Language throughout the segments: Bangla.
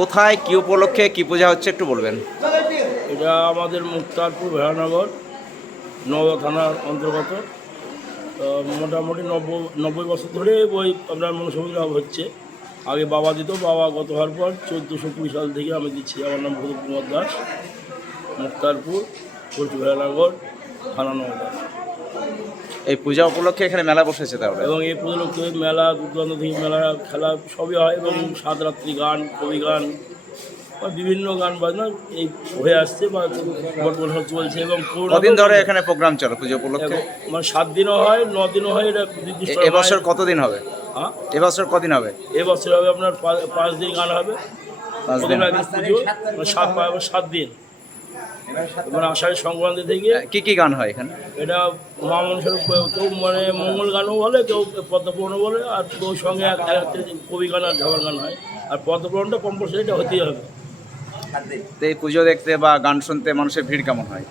কোথায়, কি উপলক্ষে, কি পূজা হচ্ছে, একটু বলবেন। এটা আমাদের মুক্তারপুর ভেড়ানগর নওদা থানার অন্তর্গত। মোটামুটি নব্বই নব্বই বছর ধরে ওই আপনার মনসংখ্যা হচ্ছে। আগে বাবা দিত, বাবা গত হওয়ার পর চোদ্দোশো কুড়ি সাল থেকে আমি দিচ্ছি। আমার নাম ভূত কুমার দাস, মুক্তারপুর ভেড়ানগর, থানা নওদা এই পূজা উপলক্ষে এখানে মেলা বসেছে তাহলে? এবং এই উপলক্ষে মেলা দূরদূরান্ত থেকে মেলা খেলা সবই হয় এবং সাত রাত্রি গান কবি গান বা বিভিন্ন গান বাজনা এই হয়ে আসছে বা বর্তমানে চলছে এবং কদিন ধরে এখানে প্রোগ্রাম চলে পুজো উপলক্ষে? মানে সাত দিনও হয় ন দিনও হয় এটা নির্দিষ্ট এবছর কতদিন হবে? হ্যাঁ? এবছর কদিন হবে? এবছর হবে আপনার পাঁচ দিন গান হবে। পাঁচ দিন। পুজো সাত সাত দিন। মানে আষাঢ় সংক্রান্তি থেকে কি কি গান হয় এখানে? এটা মা মানুষের কেউ মানে মঙ্গল গানও বলে কেউ পদ্মপুরাণও বলে আর কেউ সঙ্গে এক কবি গান আর ঝাবার গান হয়। আর পদ্মপুরাণটা কম্পালসারি এটা হতেই হবে। তো এই পুজো দেখতে বা গান শুনতে মানুষের ভিড় কেমন হয়?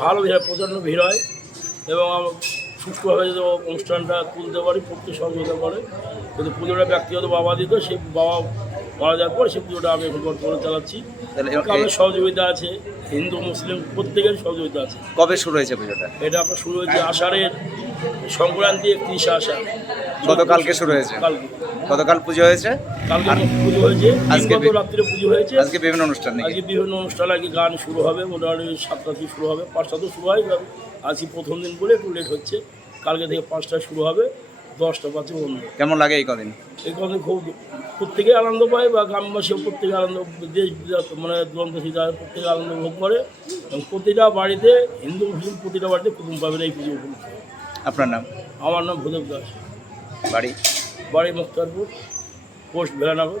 ভালো ভিড় হয়, প্রচণ্ড ভিড় হয়। এবং সুষ্ঠুভাবে যদি অনুষ্ঠানটা তুলতে পারি প্রত্যেক সহযোগিতা করে। কিন্তু পুজোটা ব্যক্তিগত বাবা দিত সেই বাবা মারা যাওয়ার পর সেই পুজোটা আমি এখন বর্তমানে চালাচ্ছি। আমাদের সহযোগিতা আছে হিন্দু মুসলিম প্রত্যেকের সহযোগিতা আছে। কবে শুরু হয়েছে পুজোটা? এটা আপনার শুরু হয়েছে আষাঢ়ের সংক্রান্তি একত্রিশে আষাঢ়। গতকালকে শুরু হয়েছে। গতকাল পুজো হয়েছে? কালকে পুজো হয়েছে আজকে রাত্রে পুজো হয়েছে। আজকে বিভিন্ন অনুষ্ঠান আজকে বিভিন্ন অনুষ্ঠান আজকে গান শুরু হবে মোটামুটি সাতটা থেকে শুরু হবে পাঁচটা তো শুরু হয় আজকে প্রথম দিন বলে একটু লেট হচ্ছে। কালকে থেকে পাঁচটায় শুরু হবে। দশটা পাঁচে বন্ধ কেমন লাগে এই কদিন? এই কথা খুব প্রত্যেকে আনন্দ পায় বা গ্রামবাসীও প্রত্যেকে আনন্দ দেশ বিদেশ মানে দুরন্ত যারা প্রত্যেকে আনন্দ ভোগ করে। এবং প্রতিটা বাড়িতে হিন্দু মুসলিম প্রতিটা বাড়িতে কুটুম পাবেন এই পুজো উপলক্ষে। আপনার নাম? আমার নাম ভূদেব দাস। বাড়ি? বাড়ি মুক্তারপুর পোস্ট ভেলানগর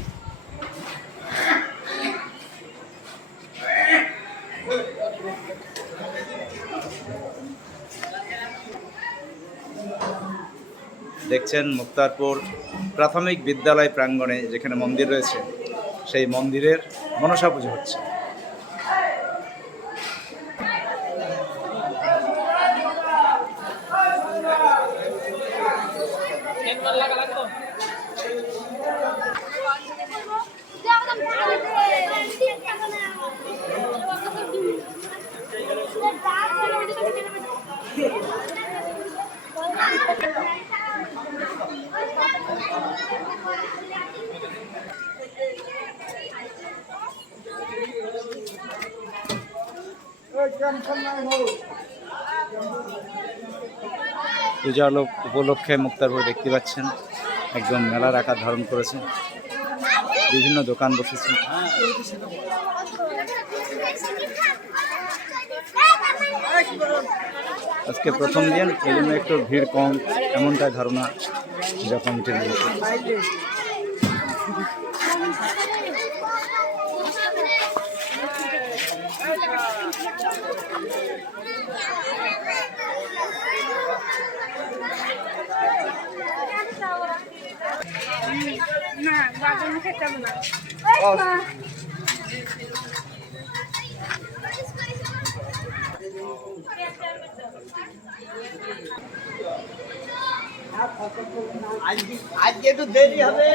দেখছেন মুক্তারপুর প্রাথমিক বিদ্যালয় প্রাঙ্গণে যেখানে মন্দির রয়েছে সেই মন্দিরের মনসা পুজো হচ্ছে। পূজা লোক উপলক্ষে মুক্তারপুর দেখতে পাচ্ছেন। একদম মেলার আকার ধারণ করেছে। বিভিন্ন দোকান বসেছে। আজকে প্রথম দিন, এই জন্য একটু ভিড় কম, এমনটাই ধারণা পূজা কমিটির না বাবার মুখে যাবে না আজকে একটু দেরি হবে